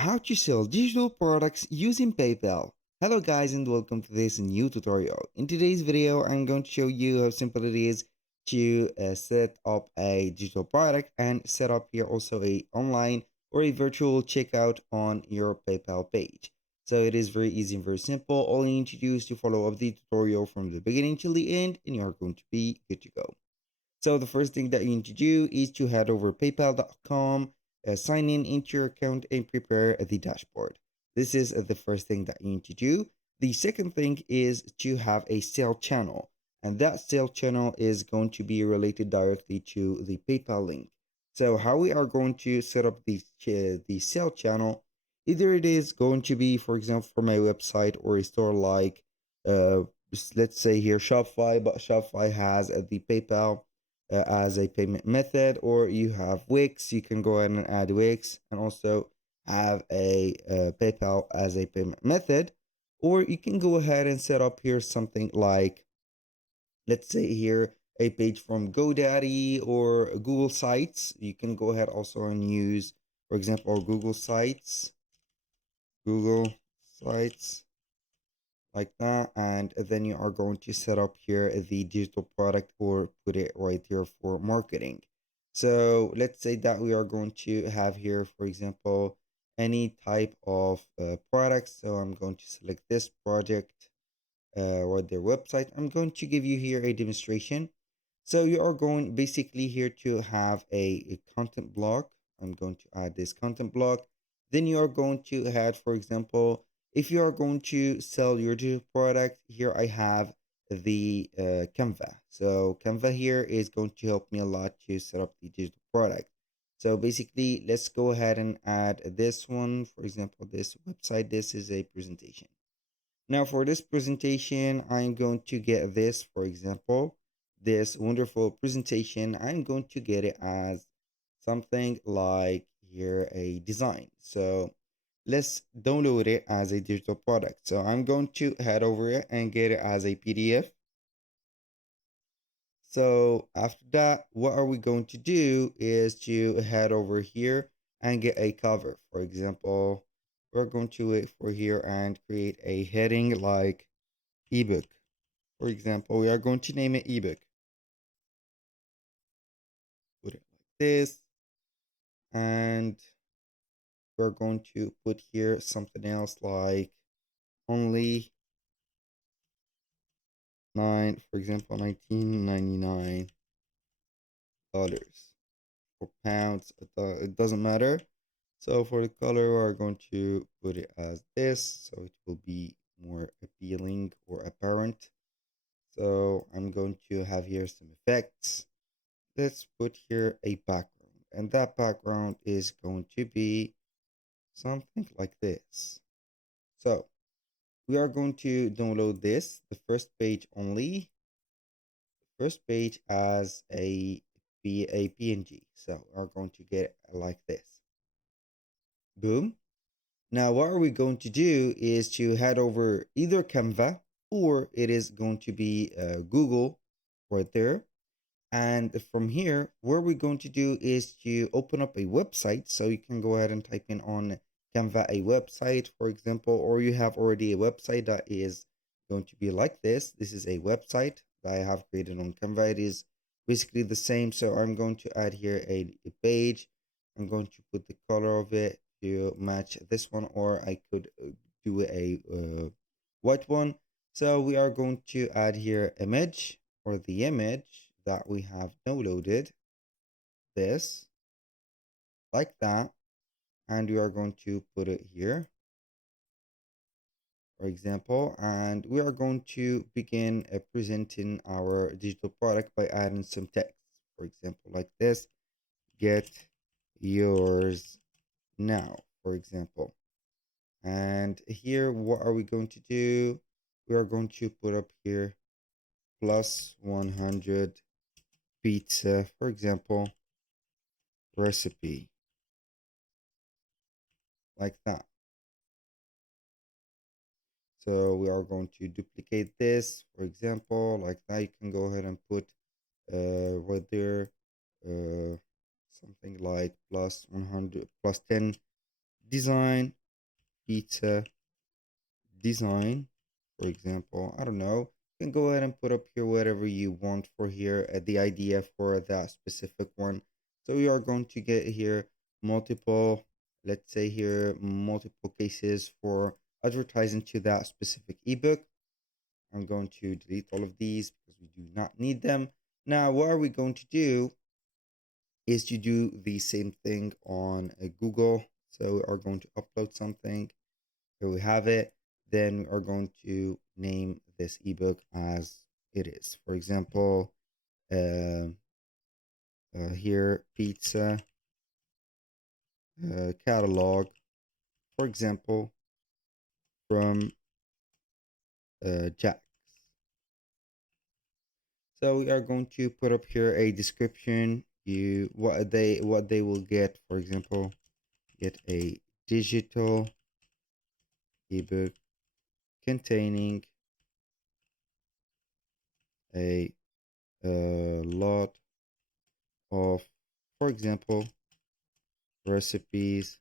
How to sell digital products using PayPal. Hello guys and welcome to this new tutorial. In today's video, I'm going to show you how simple it is to set up a digital product and set up here also a online or a virtual checkout on your PayPal page. So it is very easy and very simple. All you need to do is to follow up the tutorial from the beginning till the end and you're going to be good to go. So the first thing that you need to do is to head over paypal.com, sign in into your account and prepare the dashboard. This is the first thing that you need to do. The second thing is to have a sale channel, and that sale channel is going to be related directly to the PayPal link. So how we are going to set up the sale channel, either it is going to be, for example, for my website or a store like, uh, let's say here Shopify, but Shopify has the PayPal as a payment method, or you have Wix, you can go ahead and add Wix and also have a PayPal as a payment method, or you can go ahead and set up here something like, let's say here, a page from GoDaddy or Google Sites. You can go ahead also and use, for example, Google Sites like that, and then you are going to set up here the digital product or put it right here for marketing. So let's say that we are going to have here, for example, any type of products. So I'm going to select this project or their website. I'm going to give you here a demonstration. So you are going basically here to have a content block. I'm going to add this content block. Then you are going to add, for example, if you are going to sell your digital product, here I have the Canva. So Canva here is going to help me a lot to set up the digital product. So basically, let's go ahead and add this one. For example, this website, this is a presentation. Now for this presentation, I'm going to get this, for example, this wonderful presentation. I'm going to get it as something like here a design. So let's download it as a digital product. So I'm going to head over it and get it as a PDF. So after that, what are we going to do is to head over here and get a cover. For example, we're going to wait for here and create a heading like ebook. For example, we are going to name it ebook. Put it like this. And we're going to put here something else like only for example, $19.99 or pounds. It doesn't matter. So for the color, we're going to put it as this, so it will be more appealing or apparent. So I'm going to have here some effects. Let's put here a background, and that background is going to be something like this. So we are going to download this, the first page only, first page as a PNG. So we're going to get it like this. Boom. Now what are we going to do is to head over either Canva or it is going to be Google right there. And from here, what we're going to do is to open up a website. So you can go ahead and type in on Canva a website, for example, or you have already a website that is going to be like this. This is a website that I have created on Canva. It is basically the same. So I'm going to add here a page. I'm going to put the color of it to match this one, or I could do a white one. So we are going to add here image, or the image that we have downloaded, this like that, and we are going to put it here, for example, and we are going to begin presenting our digital product by adding some text, for example, like this: get yours now, for example. And here, what are we going to do? We are going to put up here plus 100 pizza, for example, recipe, like that. So we are going to duplicate this, for example, like that. You can go ahead and put right there something like plus 100 plus 10 design, pizza, design, for example. I don't know. You can go ahead and put up here whatever you want for here, the idea for that specific one. So we are going to get here multiple, let's say here, multiple cases for advertising to that specific ebook. I'm going to delete all of these because we do not need them. Now, what are we going to do is to do the same thing on Google. So we are going to upload something. Here we have it. Then we are going to name this ebook as it is. For example, uh, here, pizza catalog, for example, from Jack. So we are going to put up here a description. What they will get. For example, get a digital ebook containing a lot of, for example, recipes.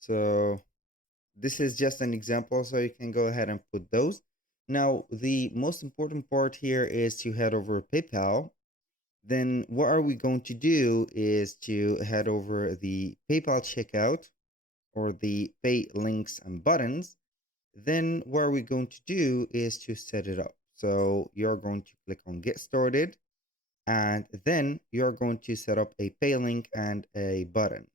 So this is just an example, so you can go ahead and put those. Now, the most important part here is to head over PayPal. Then what are we going to do is to head over the PayPal checkout or the pay links and buttons. Then what are we going to do is to set it up. So you're going to click on get started, and then you're going to set up a pay link and a button.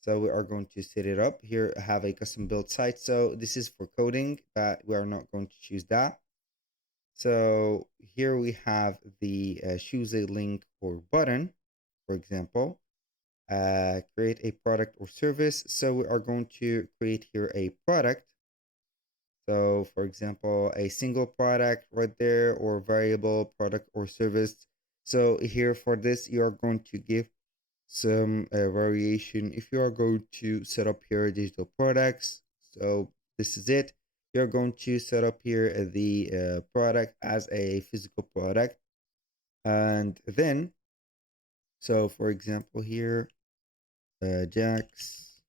So we are going to set it up here. I have a custom built site. So this is for coding, but we are not going to choose that. So here we have the choose a link or button, for example, create a product or service. So we are going to create here a product. So for example, a single product right there, or variable product or service. So here for this, you are going to give some variation. If you are going to set up here digital products, so this is it. You're going to set up here the product as a physical product, and then, so for example here, Jack's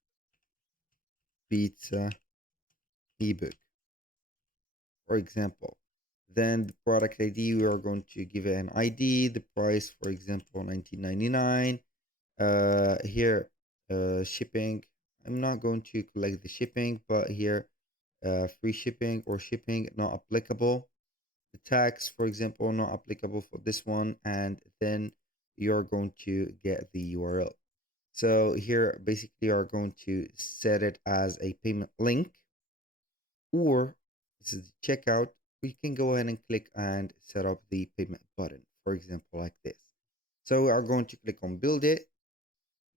Pizza ebook, for example. Then the product ID, we are going to give it an ID. The price, for example, 19.99. Here, shipping. I'm not going to collect the shipping, but here, free shipping or shipping not applicable. The tax, for example, not applicable for this one. And then you're going to get the URL. So here, basically, you are going to set it as a payment link, or this is the checkout. We can go ahead and click and set up the payment button, for example, like this. So we are going to click on build it.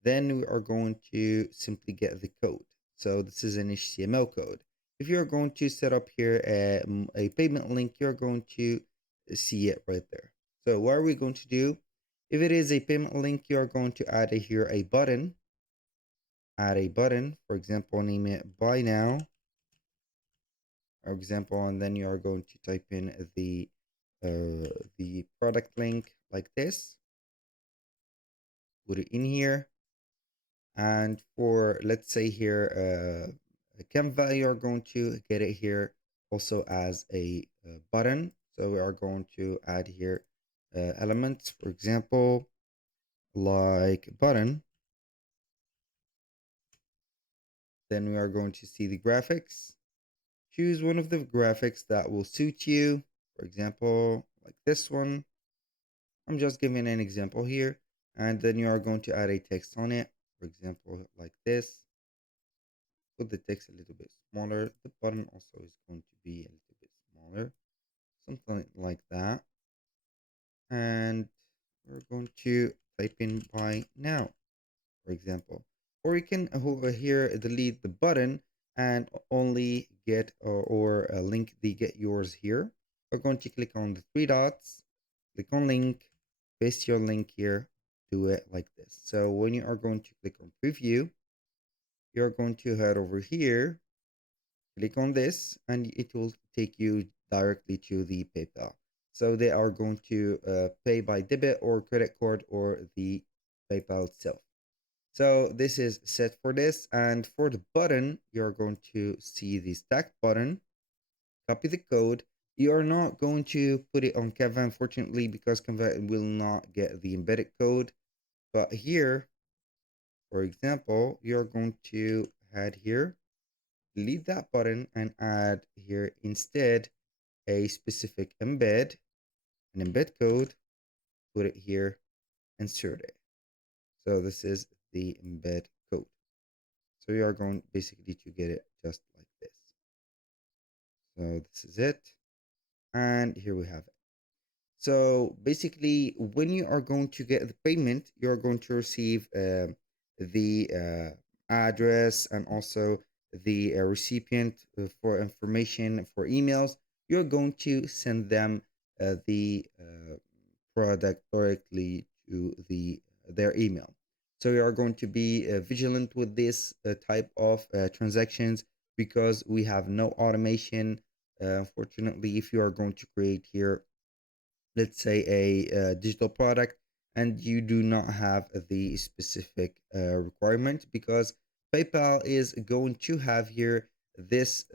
Then we are going to simply get the code. So this is an HTML code. If you're going to set up here a payment link, you're going to see it right there. So what are we going to do? If it is a payment link, you are going to add here a button. Add a button, for example, name it buy now, for example, and then you are going to type in the product link like this. Put it in here. And for, let's say here, Canva, you're going to get it here also as a button. So we are going to add here elements, for example, like button. Then we are going to see the graphics. Choose one of the graphics that will suit you. For example, like this one. I'm just giving an example here. And then you are going to add a text on it. For example, like this. Put the text a little bit smaller. The button also is going to be a little bit smaller, something like that. And we're going to type in buy now, for example. Or you can here delete the button and only get or link the get yours here. We're going to click on the three dots, click on link, paste your link here, do it like this. So when you are going to click on preview, you're going to head over here, click on this, and it will take you directly to the PayPal. So they are going to pay by debit or credit card or the PayPal itself. So this is set for this. And for the button, you're going to see the stack button, copy the code. You are not going to put it on Canva, unfortunately, because Canva will not get the embedded code. But here, for example, you're going to add here, delete that button and add here instead a specific embed, an embed code, put it here, insert it. So this is the embed code. So you are going basically to get it just like this. So this is it. And here we have it. So basically, when you are going to get the payment, you're going to receive the address and also the recipient for information for emails. You're going to send them the product directly to their email. So you are going to be vigilant with this type of transactions because we have no automation. Unfortunately, if you are going to create here, let's say a digital product, and you do not have the specific requirement, because PayPal is going to have here this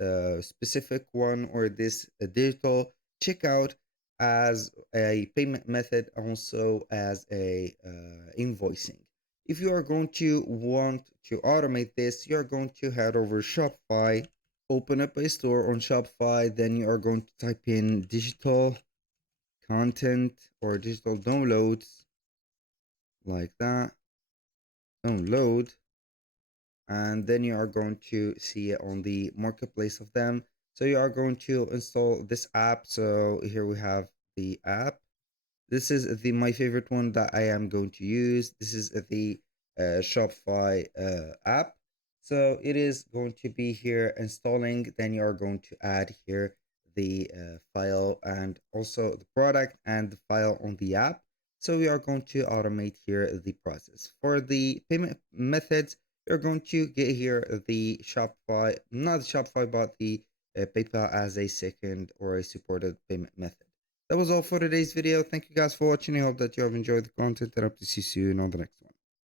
specific one or this digital checkout as a payment method, also as a invoicing. If you are going to want to automate this, you're going to head over Shopify, open up a store on Shopify, then you are going to type in digital content or digital downloads, like that, download, and then you are going to see it on the marketplace of them. So you are going to install this app. So here we have the app. This is the my favorite one that I am going to use. This is the Shopify app. So it is going to be here installing. Then you are going to add here the file and also the product and the file on the app. So we are going to automate here the process. For the payment methods, you're going to get here the Shopify, not Shopify, but the PayPal as a second or a supported payment method. That was all for today's video. Thank you guys for watching. I hope that you have enjoyed the content, and I hope to see you soon on the next one.